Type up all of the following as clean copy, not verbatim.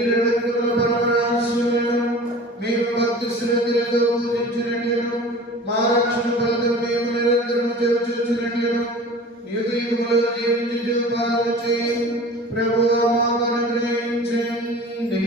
శరీర రక్తముల పరమరహస్యములను మేము భక్తి శ్రద్ధలతో పూజించినట్లును మా రక్షణ ఫలితం మేము నిరంతరము చూచినట్లును యుగ యుగములో జీవించు పాలన చేయి ప్రభువా మాకు అనుగ్రహించండి.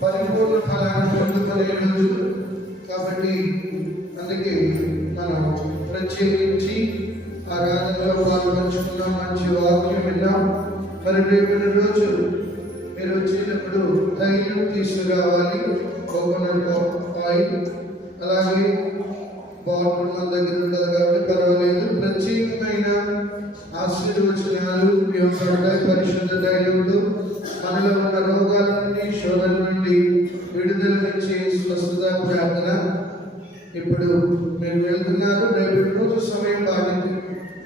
పరిపూర్ణ ఫలాన్ని పొందుకునే రోజు కాబట్టి అందుకే మనం ప్రత్యేకించి ఆరాధనలో పాల్గొంచుకున్నాం, మంచి వాక్యం విన్నాం. మరి రేపటి రోజు మీరు వచ్చేటప్పుడు ధైర్యం తీసుకురావాలి. కోకోనట్ ఆయిల్ అలాగే బాటిల్ మన దగ్గర ఉంటుంది కాబట్టి పర్వాలేదు. ప్రత్యేకమైన ఆశీర్వచనాలు ఉపయోగపడతాయి. పరిశుద్ధ ధైర్యంతో మనలో ఉన్న రోగాల నుండి శోధన నుండి విడుదలనిచ్చే స్వస్థత ప్రార్థన. ఇప్పుడు మీరు వెళ్తున్నారు, రేపటి రోజు సమయం పాటింది.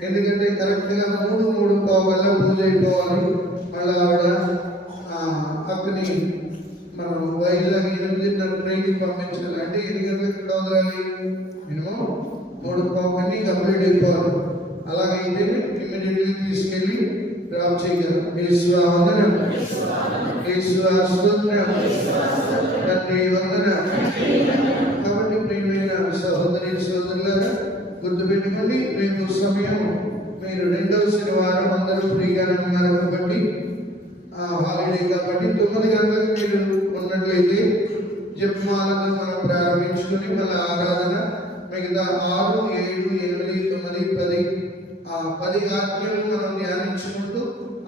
ఎందుకంటే కరెక్ట్గా 3:3 పూజ అయిపోవాలి. మళ్ళీ ఆవిడ అక్కడి మనం వైజాగ్ 8:30 ట్రైన్కి పంపించాలి. అంటే 8 గంటలకు వదలాలి. మినిమం 3:15 కంప్లీట్ అయిపోవాలి. అలాగైతే ఇమ్మీడియట్లీ తీసుకెళ్ళి డ్రాప్ చేయగలం. వందనం, తండ్రి వందనం. కాబట్టి ప్రియమైన సహోదరి సహోదరులారా గుర్తుపెట్టుకోండి, రేపు సమయం మీరు 2వ శనివారం అందరూ ఫ్రీగానే ఉన్నారు కాబట్టి హాలిడే కాబట్టి 9 గంటలకు మీరు ఉన్నట్లయితే జపమాలను మనం ప్రారంభించుకొని మళ్ళీ ఆరాధన మిగతా 6, 7, 8, 9, 10 ఆజ్ఞలు మనం ధ్యానించుకుంటూ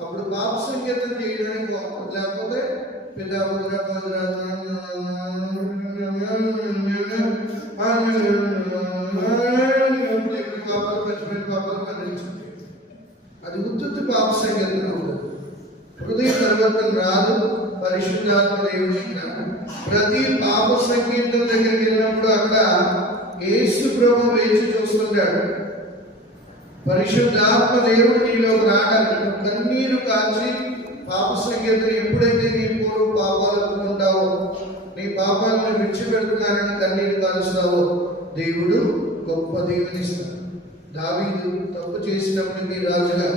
అప్పుడు పాప సంకేతం చేయడానికి లేకపోతే అది ఉత్తుత్తి పాప సంగీతం అవుతుంది. హృదయ పరివర్తన రాదు. పరిశుద్ధాత్మ దేవుని ప్రతి పాప సంగీతం దగ్గరికి వెళ్ళినప్పుడు అక్కడ యేసు ప్రభు వేచి చూస్తుంటాడు. పరిశుద్ధాత్మ దేవుడు నీలో రాగాలి. కన్నీరు కాల్చి పాప సంగీతం ఎప్పుడైతే నీ పూర్వ పాపాలు ఒప్పుకుంటావో, నీ పాపాలను విడిచిపెడుతున్నారని కన్నీరు కాల్చుతావో దేవుడు గొప్ప దీవెనిస్తాడు. దావీదు తప్పు చేసినప్పటికీ రాజుగా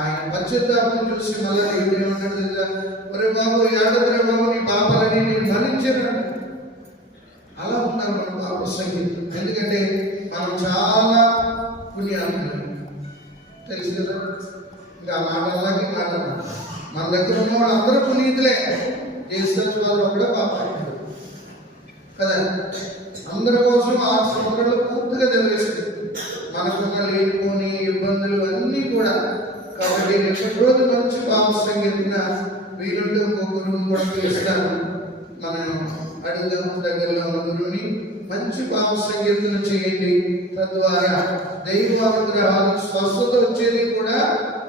ఆయన పశ్చాత్తాపం చూసి మళ్ళీ దేవుడు ఏమన్నాడు తెలుసా? ఒరే బాబు, ఏడవరే బాబు, నీ పాపాలని నేను మన్నించాను. అలా ఉంటాం మన పాప సంగీతం. ఎందుకంటే మనం చాలా పుణ్యాలు తెలుసు కదా. ఇంకా మాట అలాగే మాట మన దగ్గర ఉన్న వాళ్ళు అందరూ పునీతులే. చేసిన వాళ్ళు కూడా పాపం కదా. అందరి కోసం ఆ సంవత్సరంలో పూర్తిగా తెలివేస్తుంది. మనకున్న లేనిపోని ఇబ్బందులు అన్నీ కూడా. కాబట్టి రేపటి రోజు మంచి పాప సంగీతం వీలుంటే ఇంకొకరు కూడా చేస్తాను. మనం అడుగుదాం, దగ్గరలో గురువుని మంచి పాప సంగీతం చేయండి. తద్వారా దైవ అనుగ్రహాలు స్వస్థత వచ్చేది కూడా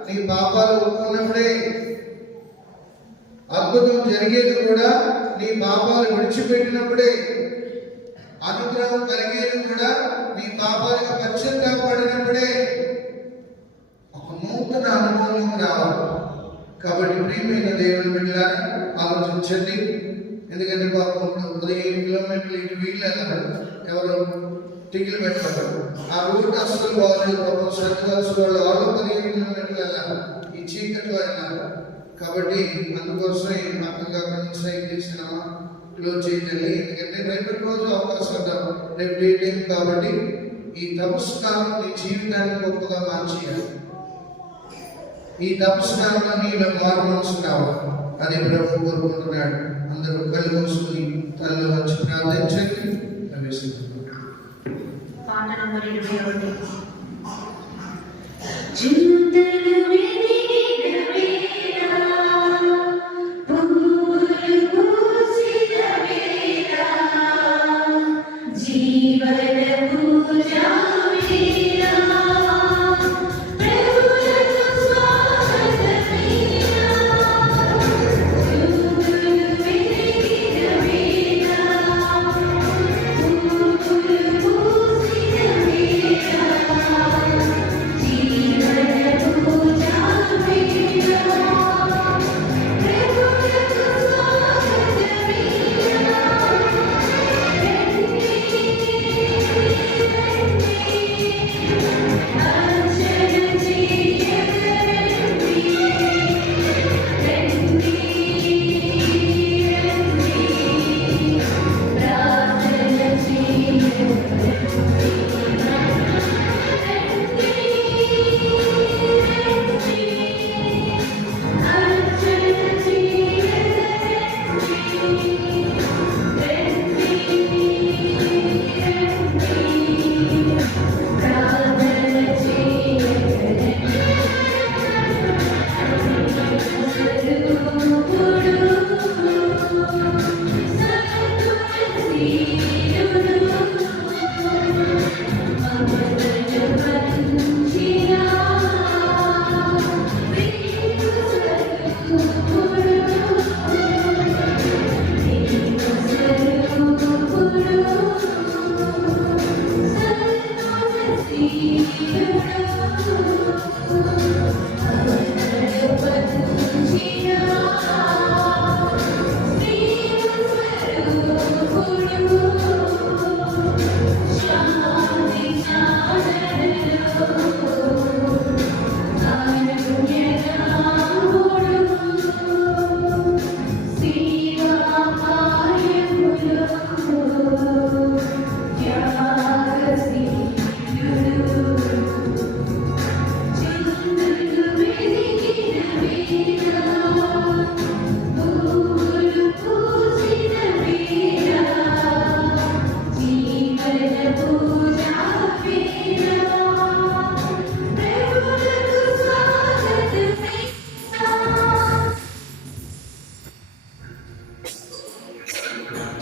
నీ పాపాలు ఒప్పుకున్నప్పుడే. అద్భుతం జరిగేది కూడా నీ పాపాలు విడిచిపెట్టినప్పుడే. అనుగ్రహం కలిగేది కూడా నీ పాపాలకు పశ్చాత్తాపడినప్పుడే. ఒక నూతన అనుభవం రావాలి. కాబట్టి ప్రియమైన దేవుని బిడ్డలారా ఆలోచించండి. ఎందుకంటే పాపం 15 కిలోమీటర్లు ఇటు వీళ్ళు వెళ్ళారు, ఎవరు టికెట్లు పెట్టారు. ఆ రూట్ అసలు బాగుంది. పాపం శ్రద్ధ కలిసి వాళ్ళు 15 కిలోమీటర్లు వెళ్ళారు, ఈ చీకట్లో వెళ్ళారు. కాబట్టి అందుకోసమే అక్కడికి అక్కడ నుంచి సైన్ చేసినామా క్లోజ్ చేయాలి. ఎందుకంటే రేపటి రోజు అవకాశం ఉంటాం. రేపు డే టైం కాబట్టి ఈ తపస్సు కాలం నీ జీవితాన్ని గొప్పగా మార్చేయాలి. ఈ తపస్సు కాలంలో నీలో మారు మనసు కావాలి. అది ప్రభు కోరుకుంటున్నాడు. అందరూ కళ్ళు మూసుకుని తనలో వచ్చి ప్రార్థించండి. పాట నంబర్ 21.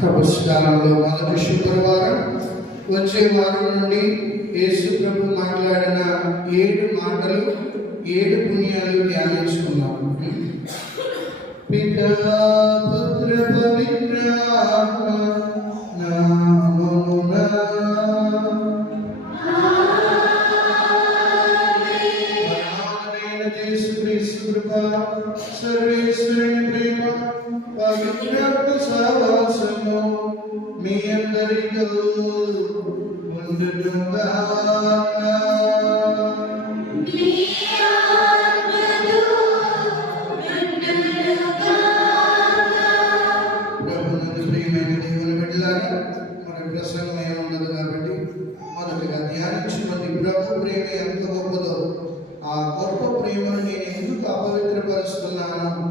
తపస్కాలంలో మొదటి శుక్రవారం వచ్చే వారం నుండి యేసు ప్రభు మాట్లాడిన 7 మాటలు 7 వాక్యాలు ధ్యానించుకున్నాం. పితా పుత్ర పవిత్ర ఆత్మ నామమున యేసుక్రీస్తు కృప, సర్వేశ్వరుని ప్రేమ, పవిత్రాత్మ సహవాసము మీ అందరితో ఉండుగాక. ప్రభునందు ప్రియమైన దేవుని బిడ్డలారా, మన ప్రసంగం ఏముండదు కాబట్టి మొదటగా ధ్యానించుకొని ప్రభు ప్రేమ ఎంత గొప్పదో, ఆ గొప్ప ప్రేమను నేను ఎందుకు అపవిత్రపరుస్తున్నాను,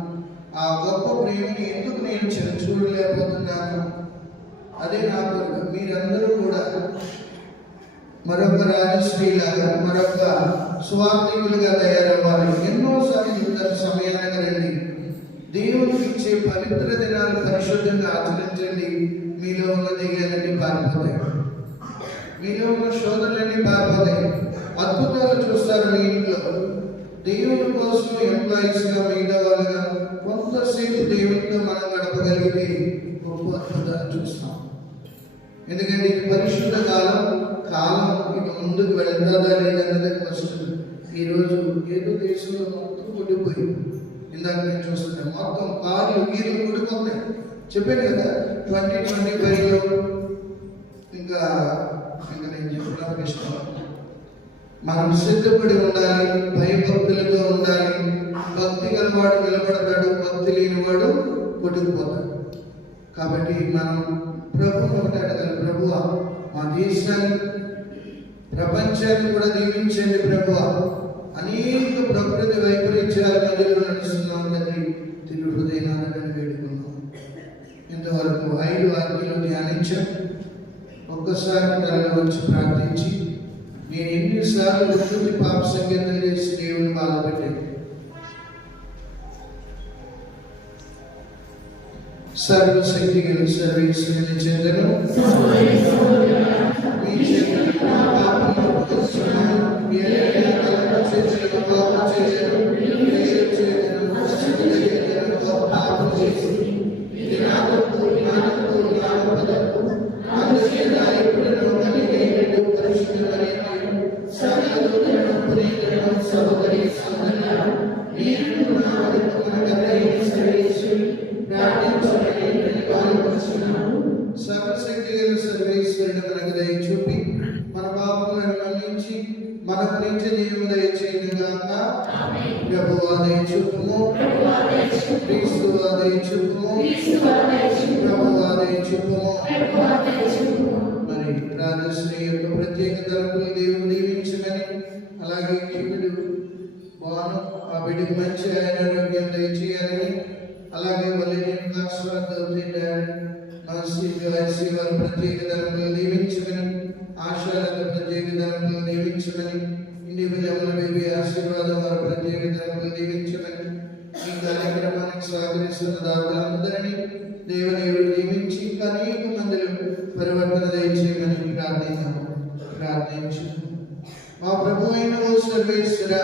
ఆ గొప్ప ప్రేమని ఎందుకు నేను చూడలేకపోతున్నాను, అదే నా కోరిక. మీరందరూ కూడా మరొక రాజశ్రీలాగా, మరొక స్వార్థికులుగా తయారవ్వాలి. ఎన్నోసార్లు ఇంత సమయానికి రండి, దేవునికి ఇచ్చే పవిత్ర దినాలు పరిశుద్ధంగా ఆచరించండి. మీలో ఉన్న దెయ్యాలన్నీ పారిపోతాయి, మీలో ఉన్న శోధనలన్నీ పారిపోతాయి. అద్భుతాలు చూస్తారు మీ ఇంట్లో. దేవుని కోసం ఎంప్లాయీస్గా, మిగతా వాళ్ళగా కొంతసేపు దేవునితో మనం గడపగలిగితే గొప్ప అద్భుతాలు చూస్తాం. ఎందుకంటే ఇది పరిశుద్ధ కాలం ఇక ముందుకు వెళ్తాదా లేదన్నది క్వశ్చన్. ఈరోజు ఏదో దేశంలో మొత్తం కొట్టిపోయింది. ఇందాక నేను చూస్తున్నాను, మొత్తం కార్లు గీర్లు కొట్టుకున్నాయి. చెప్పాను కదా 2025లో ఇంకా నేను చెప్పడానికి ఇష్టం. మనం సిద్ధపడి ఉండాలి, భయభక్తులతో ఉండాలి. భక్తి గలవాడు నిలబడతాడు, భక్తి లేనివాడు కొట్టుకుపోతాడు. కాబట్టి మనం ప్రభువుని ఒకటి అడగాలి, ప్రభువా మా దేశాన్ని, ప్రపంచాన్ని కూడా దీవించండి ప్రభువా. అనేక ప్రకృతి వైపరీత్యాల మధ్యలో నడుస్తున్నాం తండ్రి, తిరు హృదయాలను వేడుకున్నాం. ఇంతవరకు 5 వాక్యాలు ధ్యానించాం. ఒక్కసారి తనలో వచ్చి ప్రార్థించి, నేను ఎన్నిసార్లు ఉత్పత్తి పాప సంగీతం చేసి దేవుని బాధపెట్టాను. సర్వశక్తి గల సర్వేశ్వరుని చేతను మీ చేతులు పాపములను ఒప్పుకొనుచున్నాను. సర్వశక్తి గల సర్వేశ్వరుడు మనకు దయ చూపి మన పాపములను మన్నించి మనకు నిత్య జీవము దయచేయుగాక. ప్రభువా దయ చూపుము, క్రీస్తువా దయ చూపుము, ప్రభువా దయ చూపుము. మరి రాజశ్రీ యొక్క ప్రత్యేక తరపులు దేవుడు దీవించమని, అలాగే కీపుడు బాను ఆ బిడ్డకు మంచి ఆరోగ్యం దయచేయాలని, అలాగే వాళ్ళని వారి ప్రత్యేక ధర్మలు దీవించమని, ఆశాలకు ప్రత్యేక ధర్మలు దీవించమని, ఇండివిజువల్ బేబీ ఆశీర్వాదం వారి ప్రత్యేక ధర్మలు దీవించమని, ఈ కార్యక్రమానికి సహకరిస్తున్న దావులందరినీ దేవుడు దీవించి అనేక మందిలో పరివర్తన దయచేయమని ప్రార్థించు. మా ప్రభు అయిన ఓ సర్వేశ్వర,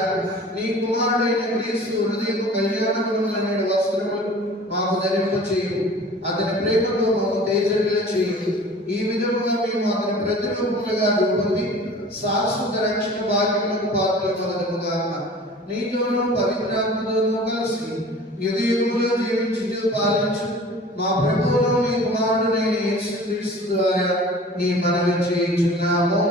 నీ కుమారుడైన క్రీస్తు హృదయపు కళ్యాణములైన వస్త్రములు మాకు ధరింపచేయు. అతని ప్రేమతో మాకు తేజరిల్ల చేయు. ఈ విధముగా మేము అతని ప్రతిరూపములుగా రూపొంది శాశ్వత రక్షణ భాగ్యములకు పాత్రలమగుదుముగాక. నీతోనూ పవిత్రాత్మతోనూ కలిసి యుగయుగములో జీవించుచు పాలించు మా ప్రభువును నీ కుమారుడైన యేసుక్రీస్తు ద్వారా ఈ మనవి చేయుచున్నాము.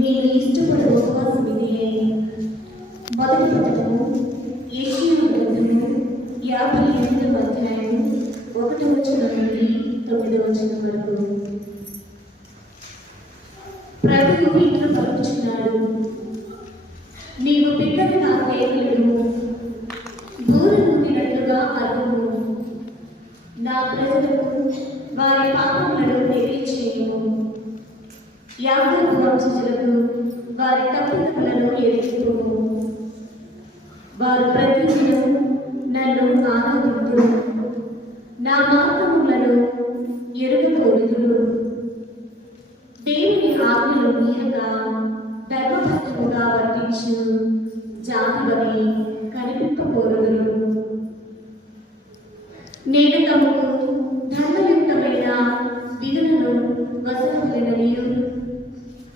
నేను ఇష్టపడే ఉపవాసం ఇదే. మొదటి పట్టణము, యెషయా గ్రంథము 58వ వచ్చిన వరకు ప్రభువు ఇట్లు పలుకుచున్నాడు. నీవు బిడ్డలు నా కేకులను దూరం ఉండినట్లుగా అరువు. నా ప్రజలకు వారి పాపములను తెలియచేయము. యాకోబు వంశజులకు వారి తప్పులను ఎరిగిపోము. వారు ప్రతిదినం నన్ను ఆరాధింతురు, నా మార్గములను ఎరుగబోదురు. దేవుని ఆజ్ఞలు మీరగా ధర్మబద్ధముగా వర్తించు జాతివని కనిపింపబోదురు. నేను తమకు ధర్మయుక్తమైన విధులను వసవలననియు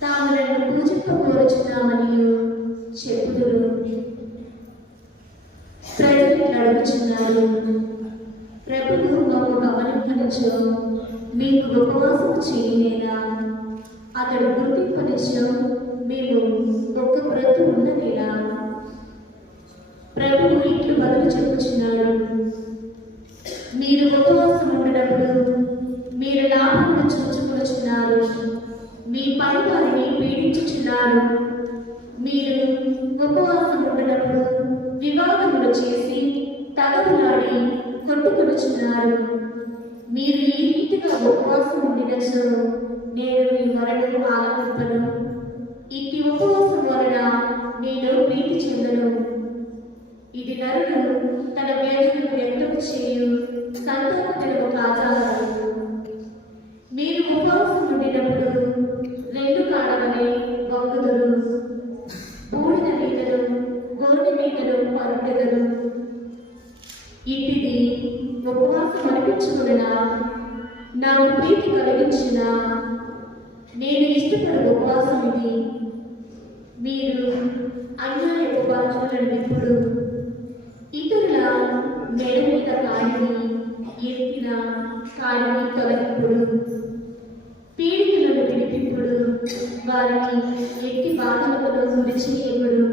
తాము నన్ను పూజింపబోచున్నామనియు చెప్పుదురు. ప్రజలు అడుగుచున్నారు, ప్రభువు మాకు గమనింపనిచో మీకు ఉపవాసం చేయలేనా? అతడు గుర్తింపనిచో మేము ఒక్క బ్రతు ఉన్నదేనా? ప్రభువు ఇట్లు బదులు చెప్పుచున్నాడు, మీరు ఉపవాసం ఉండటప్పుడు మీరు లాభమును చూచుకొనుచున్నారు, మీ పని వారిని పీడించుచున్నారు. మీరు ఉపవాసం ఉండటప్పుడు వివాదములు చేసి తగదులాడి కొట్టుకొనుచున్నారు. మీరు ఈ రీతిగా ఉపవాసం ఉండినచో నేను మీ మరణను ఆలకింపను. ఇట్టి ఉపవాసం వలన నేను ప్రీతి చెందను. ఇది నరుడు తన వేదనను వ్యక్తం చేయు సంతాపములకు ఆచారం. మీరు ఉపవాసం ఉండినప్పుడు రెండు కాడవలే వంగుదురు, బూడిద మీదను గోడి మీదను పరుగెదరు. ఇటిది ఉపవాసం అనిపించుకున్న నాకు ప్రీతి కలిగించిన నేను ఇష్టపడే ఉపవాసం ఇది. మీరు అన్యాయ ఉపవాసాలను ఇప్పుడు ఇతరుల మెడ మీద కాడిని ఎత్తిన కాడిని తొలగిప్పుడు, పీడితులను విడిపిప్పుడు, వారికి ఎట్టి బాధలను విడిచియప్పుడు,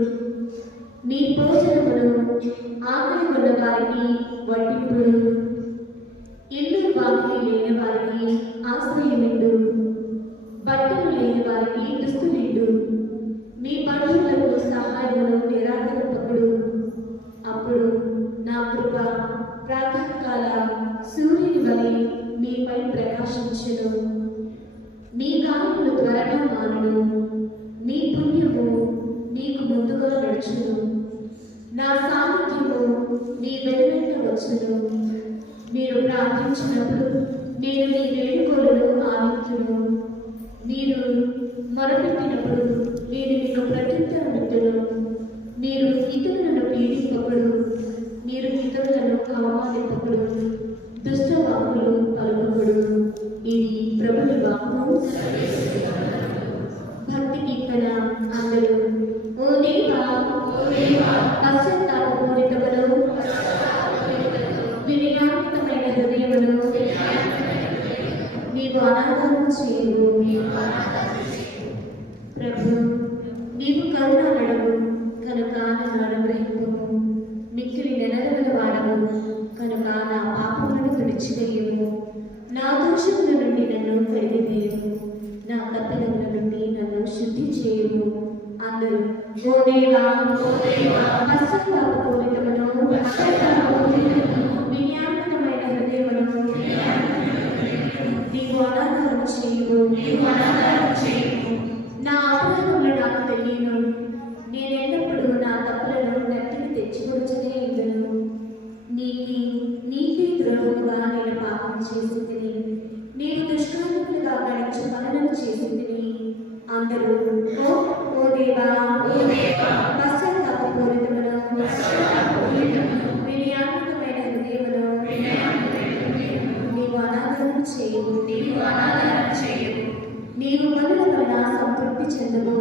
మీ భోజనమును ఆకలి ఉన్న వారికి వడ్డింపుడు, ఇల్లు వాకిలి లేని వారికి ఆశ్రయమిండు, బట్టలు లేని వారికి దుస్తులిండు, మీ బంధువులకు సహాయమును నిరాకరింపకుడు. అప్పుడు నా కృప ప్రాతకాల సూర్యుని వలె మీపై ప్రకాశించును. మీ గాయములు త్వరగా మానును, మీ పుణ్యము మీకు ముందుగా నడుచును. నా సామర్థ్యము మీ వెనువెంట వచ్చును. మీరు ప్రార్థించినప్పుడు నేను మీ వేడుకోలను ఆలించును. మీరు మొరపెట్టినప్పుడు నేను మీకు ప్రత్యుత్తరమిత్తును. మీరు ఇతరులను పీడింపకుడు, మీరు ఇతరులను అవమానింపకుడు, దుష్ట వాక్కులు పలుకకుడు. ఇది ప్రభుని వాక్కు. భక్తి కీర్తన అందరూ. ఓ దేవా పశ్చాత్తాపపూరితమును వినయాత్మకమైన హృదయమును నీవు అనాథానం చేయవు. ప్రభు నీవు కరుణాడవు కనుక నన్ను అనుగ్రహింపుము. మిక్కిలి నెనగల వాడవు కనుక నా పాపములను తుడిచివేయము. నా దోషముల నుండి నన్ను కడిగివేయము. నా తప్పిదముల నుండి నన్ను శుద్ధి చేయము. అందరూ ఓ దేవా పశ్చాత్తాపపూరితమును వినయాత్మకమైన హృదయమును నీవు అనాథానం చేయవు. నా అపరాధములు నాకు తెలియను. నేనెల్లప్పుడూ నా తప్పులను నెత్తికి తెచ్చుకొనుచునే ఉండును. నీకే ద్రోహముగా నేను పాపం చేసిందిని. నేను దుష్కార్యములుగా గడించు పనులను చేసిందిని. అందరూ ఓ దేవా పశ్చాత్తాపపూరితమును వినయాత్మకమైన హృదయమును నీవు అనాథానం చేయవు. నీవు పనుల వలన సంతృప్తి చెందవు.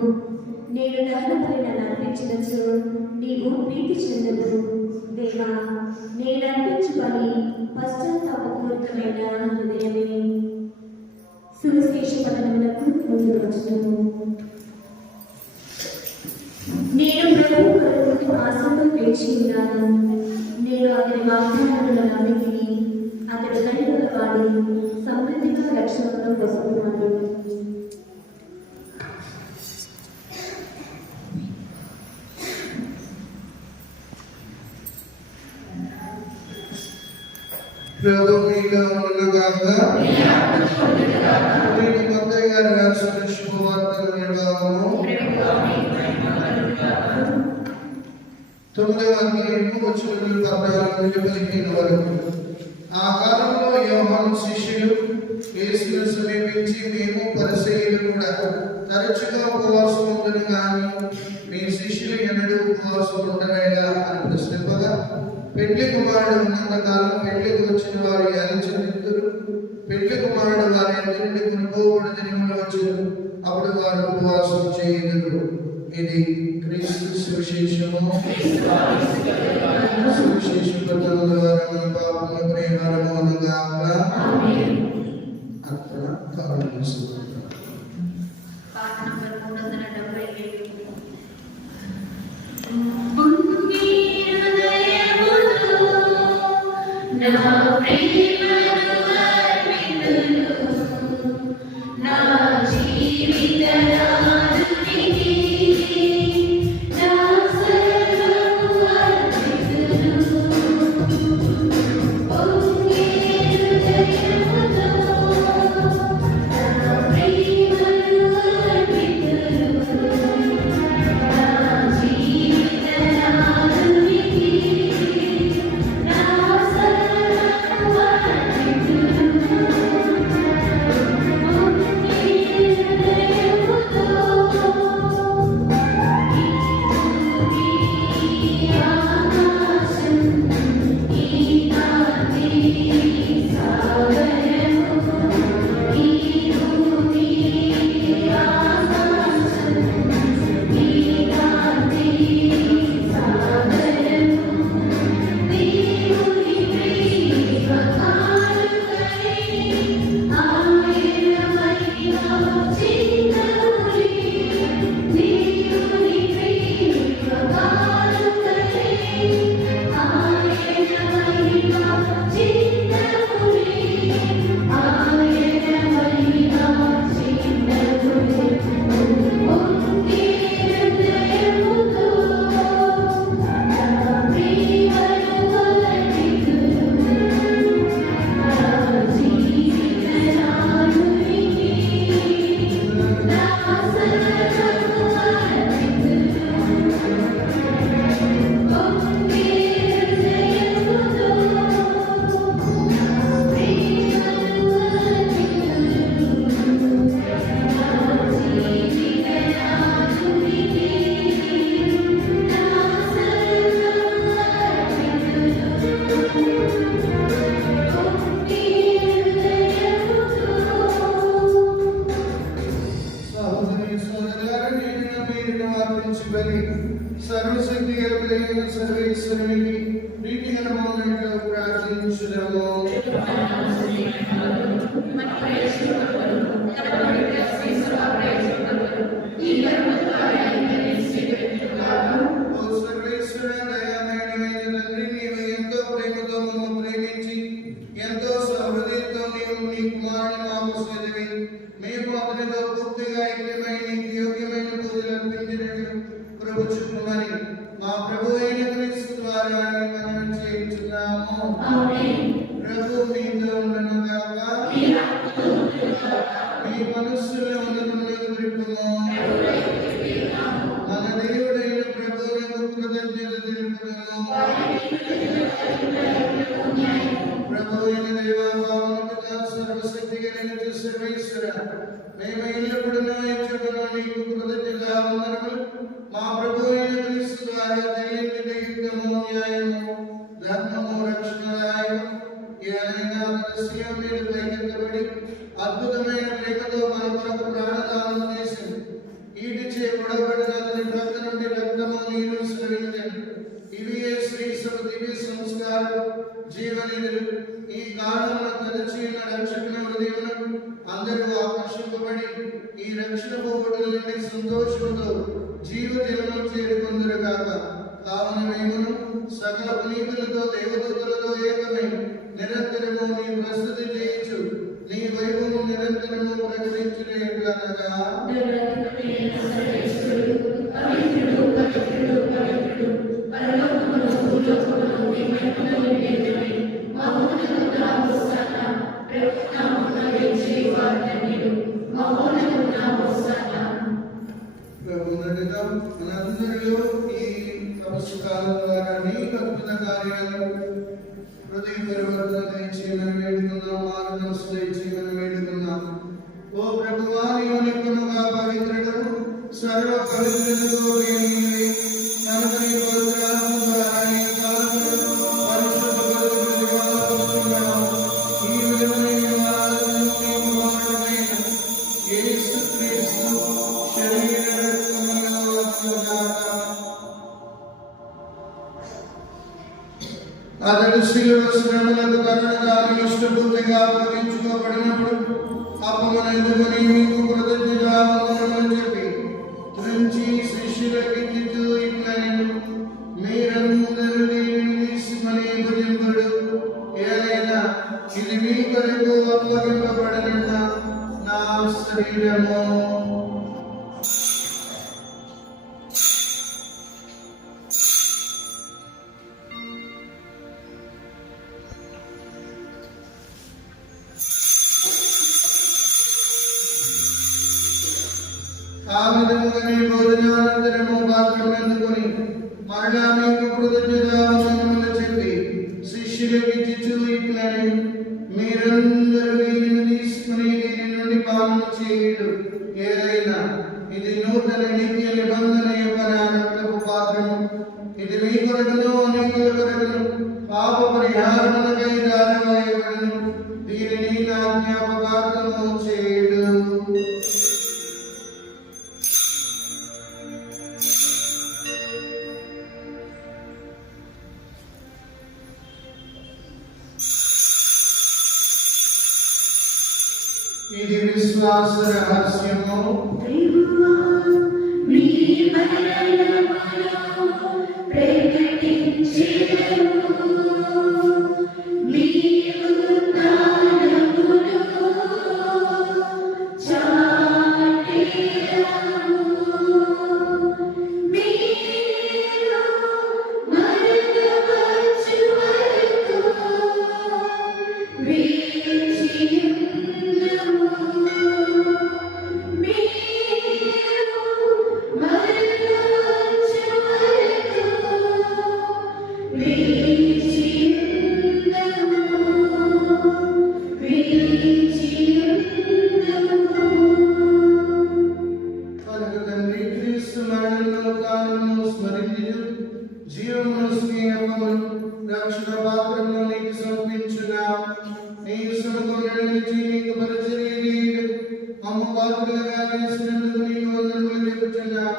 నేను దహన బలిని అర్పించినచో నీవు ప్రీతి చెందవు. దేవా నేను అర్పించు బలి పశ్చాత్తాపపూరితమైన హృదయమే. సువిశేష పఠనములకు ముందు వచ్చును. నేను ప్రభువు కొరకు ఆశతో వేచి ఉన్నాను. నేను అతని వాగ్దానములను నమ్మితిని. అతడు కనిగలవాడు, సమృద్ధిగా రక్షణను పొందుతున్నాను. ప్రభు మీలో ఉండుగాక. నేను మత్తయి గారు రాసిన శుభవార్తల విభాగము 9వ అధ్యాయము 14-15 వరకు. ఆ కాలంలో యోహాను శిష్యులు యేసును సమీపించి, మేము పరిసయ్యులు కూడా తరచుగా ఉపవాసం ఉండును గాని మీ శిష్యులు ఎన్నడూ ఉపవాసం ఉండరేగా అని ప్రశ్నింపగా, పెళ్లి కుమారుడు ఉన్నంత కాలం పెళ్లికి వచ్చిన వారు యాచింతురు, పెళ్లి కుమారుడు వారి ఇంటి నుండి కొనుక్కోబడి దినములు వచ్చును, అప్పుడు వారు ఉపవాసం చేయుదురు. ఇది క్రీస్తు సువిశేషము. సువిశేషపత్రం ద్వారా మన పాపముల పరిహారము గాక. అర్పణ కారణం. సర్వశక్తి గల సర్వేశ్వరునికి ప్రీతి కరమౌనట్లు ప్రార్థించుదాము. ఓ సర్వేశ్వర దయామయుడైన తండ్రి, నీవు ఎంతో ప్రేమతో మమ్మల్ని ప్రేమించి ఎంతో సహృదయంతో నీవు నీ కుమారుని మాకు చదివి మేము అతనితో పూర్తిగా ఐక్యమై నీకు యోగ్యమైన పూజలు అర్పించినట్లు ప్రభు చూపమని మా ప్రభు అయిన క్రీస్తు ద్వారా మనం చేయించున్నాము. ప్రభు మీతో ఉండను గాక. మీ మనస్సులో ఉన్నతులకు త్రిప్పుము. మన దేవుడైన ప్రభువునకు కృతజ్ఞత తెలుపుదాము. ప్రభు అయిన దైవభావనకు సర్వశక్తి కలిగిన సర్వేశ్వర, మేము ఎల్లప్పుడూ ఇచ్చటను నీకు కృతజ్ఞత వందనములు. మా ప్రభు అయిన క్రీస్తు ద్వారా తెలియని యుద్ధము, న్యాయము, ధర్మము, రక్షణదాయకం ఏదైనా దృశ్యం మీద పైకెత్తబడి అద్భుతమైన ప్రేమతో మన కొరకు ప్రాణదానం చేసింది. ఈటిచే పొడబడిన అతని భక్త నుండి రక్తము నీరు స్రవించండి. ఇవి శ్రీశ్వరు దివ్య సంస్కారం జీవనిధులు. ఈ కాలంలో తలచి ఉన్న రక్షణ హృదయములకు అందరూ ఆకర్షింపబడి ఈ రక్షణ పోగొట్టుల నుండి సంతోషంతో జీవజలము చేరుకొందురుగాక. కావున మేమును సకల పునీతులతో దేవదూతలతో ఏకమై నిరంతరము నీ ప్రస్తుతి చేయొచ్చు, నీ వైభవం నిరంతరము ప్రకటించునేట్లనగా మొదటిగా మనందరిలో ఈ తపస్సు కాలం ద్వారా నీకు అద్భుత కార్యాలు హృదయ పరివర్తన దయచేయమని వేడుకున్నాం, మార్గదర్శ దయచేయమని వేడుకున్నాం. ఓ ప్రభువా, నీవు నిత్యముగా పవిత్రుడు, సర్వ పవిత్రులతో లేనివి, కనుక నీ పవిత్రాత్మ ద్వారా నీ కాలములో పరిశుద్ధ పవిత్రుల నివాసమున్నావు. ఈ విధమైన ఆరాధనను నీ కుమారుడైన యేసుక్రీస్తు శరీర రక్తములలో వచ్చుగాక. అతడు శిలువ శ్రమలకు కరుణగా ఇష్టపూర్తిగా అప్పగించుకోబడినప్పుడు అప్పమనందుకొని మీకు కృతజ్ఞతావందనములు చెప్పి త్రుంచి శిష్యులకిచ్చుచూ ఇట్లనెను, మీరందరూ దీనిని తీసుకొని భుజింపుడు, ఏలైనా ఇది మీ కొరకు అప్పగింపబడనున్న నా శరీరము. ఆ విధముగా నీ భోజనానంతరము పాత్రను అందుకొని మరలా మీకు కృతజ్ఞతావందనములు చెప్పి శిష్యులకిచ్చుచూ ఇట్లనెను, మీరందరూ దీనిని తీసుకుని దీని నుండి పానము చేయుడు, ఏదైనా ఇది నూతన నిత్య నిబంధన యొక్క నా రక్తపు పాత్రము. ఇది మీ కొరకును అనేకుల కొరకును పాప పరిహారములకై దారివేయబడును. దీనిని నా జ్ఞాపకార్థము చేయుడు. ఇది విశ్వాస రహస్యము. రక్షణ పాత్రను నీకు సమర్పించున్నాం. నీ సముఖంలో నిలిచి నీకు పరిచర్య చేయుట మమ్ము పాత్రలుగా చేసినందుకు నీకు వందనములు చెప్పుచున్నాం.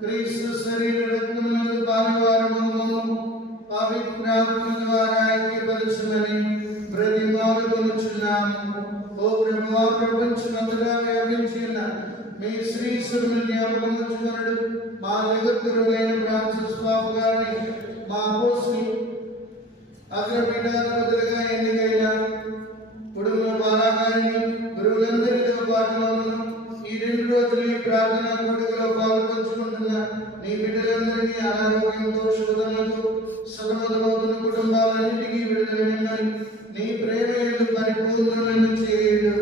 క్రీస్తు శరీర రక్తములందు పాలువారము పవిత్రాత్మ ద్వారా ఐక్యపరచుమని బ్రతిమాలుకొనుచున్నాము. ఓ ప్రభువా, ప్రపంచమంతటా వ్యాపించిన మీ శ్రీశ్వరుని జ్ఞాపకముంచుకొనుడు. మా జగద్గురువైన ఫ్రాన్సిస్ పాపు గారిని మా అపోస్తలుని అగ్రపీఠాధిపతులుగా ఎన్నికైన కుటుంబ బారాగారిని గురువులందరితో పాటు ఈ 2 రోజులు ఈ ప్రార్థనా కూడికలో పాల్పంచుకుంటున్న నీ బిడ్డలందరినీ అనారోగ్యంతో శోధనలతో సతమతమవుతున్న కుటుంబాలన్నిటికీ విడుదల నిమ్మని నీ ప్రేమ యందు పరిపూర్ణులను చేయుడు.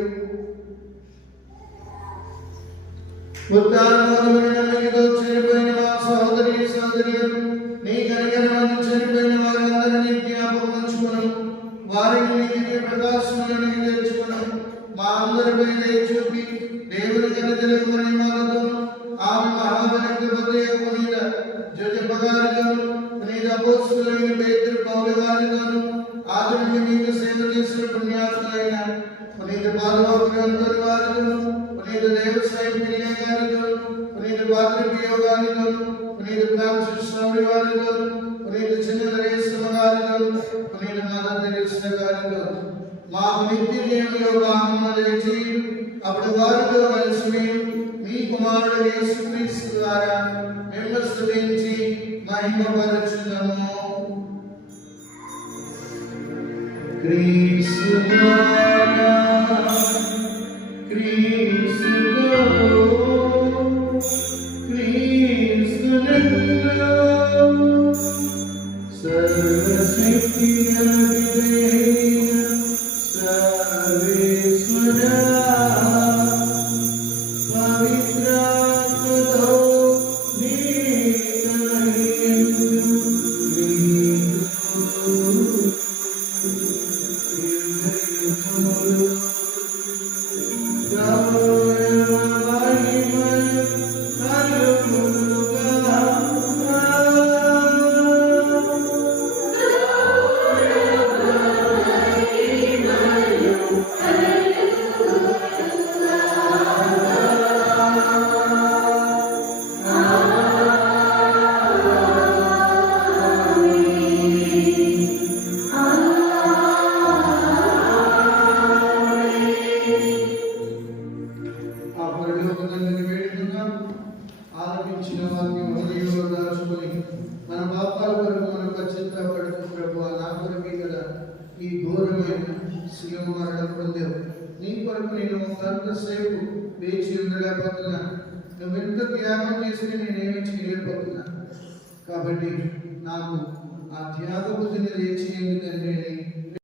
ఉత్తానమూలమునకు చనిపోయిన మా సహోదరి సహోదరులను నీ కనికరమందు చనిపోయిన వారందరినీ జ్ఞాపకముంచుకొను. వారిని నీ దివ్య ప్రకాశములను తెచ్చుకొను. మా అందరిపై దయ చూపి దేవుని కనికరము మహిమలతో ఆమె మహాభక్తి హృదయం పునీత జోజప్ప గారితోను పునీత అపోస్తలులైన పేతురు పౌలు గారితోను ఆధునిక మీకు సేవ చేసిన పుణ్యాత్ములైన పునీత పాల్వాపురి అంతరి వారితోను పునీత దేవసాయి పిల్లయ్య గారితోను పునీత పాత్రిపియో గారితోను పునీత ఫ్రాన్సిస్ స్వామి వారితోను పునీత చిన్న నరేశ్వర గారితోను పునీత మదర్ తెరేసా గారితోను మాకు నిత్య జీవంలో భాగము దయచేయి. అప్పుడు వారితో కలిసి మేము మీ కుమారుడు యేసుక్రీస్తు ద్వారా మిమ్మల్ని స్తుతించి మహిమపరచుదాము. క్రీస్తునారా, క్రీస్తుతో, క్రీస్తునందు సర్వశక్తి అధిదేయ సర్వేశ్వరా, పవిత్రాత్మతో నీకమయ్యందు ఆలపించిన వాక్యం హృదయంలో దాచుకొని మన పాపాల కొరకు మనం పశ్చాత్తాపడుతూ ప్రభువా, నా కొరకే కదా ఈ ఘోరమైన శిలువ మరణం పొందావు. నీ కొరకు నేను గంటసేపు వేచి ఉండలేకపోతున్నా. నువ్వెంత త్యాగం చేస్తే నేనేమీ చేయలేకపోతున్నా. కాబట్టి నాకు ఆ త్యాగ బుద్ధిని లేచేయండి తండ్రి అని